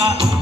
Africa.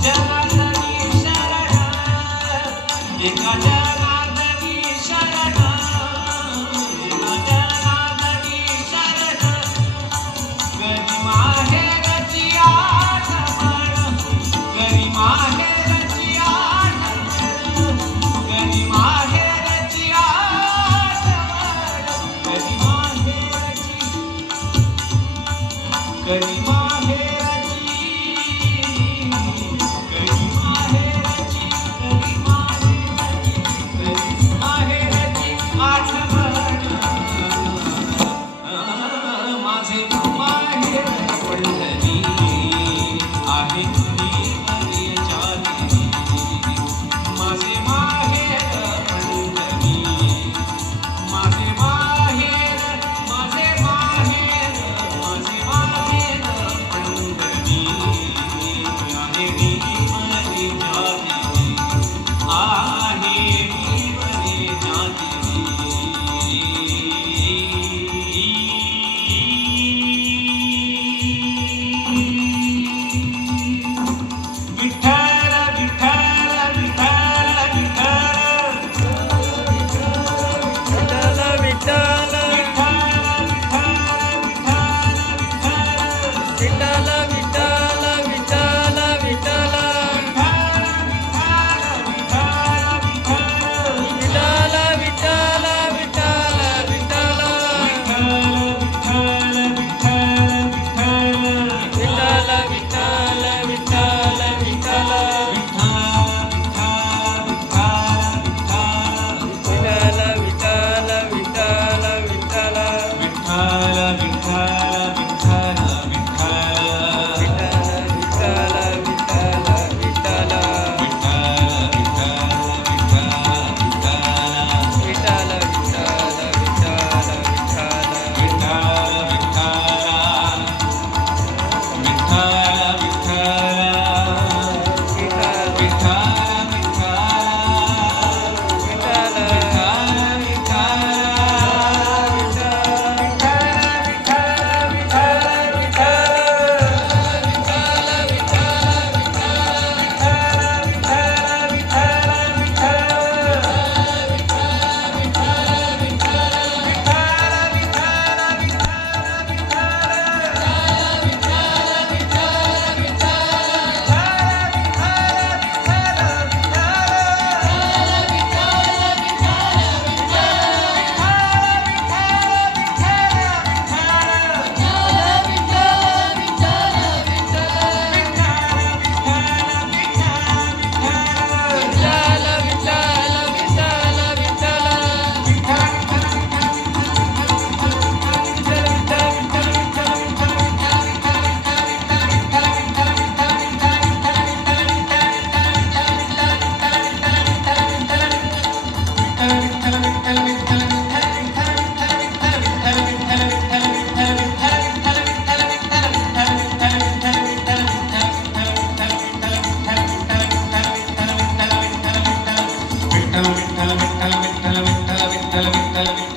Gracias.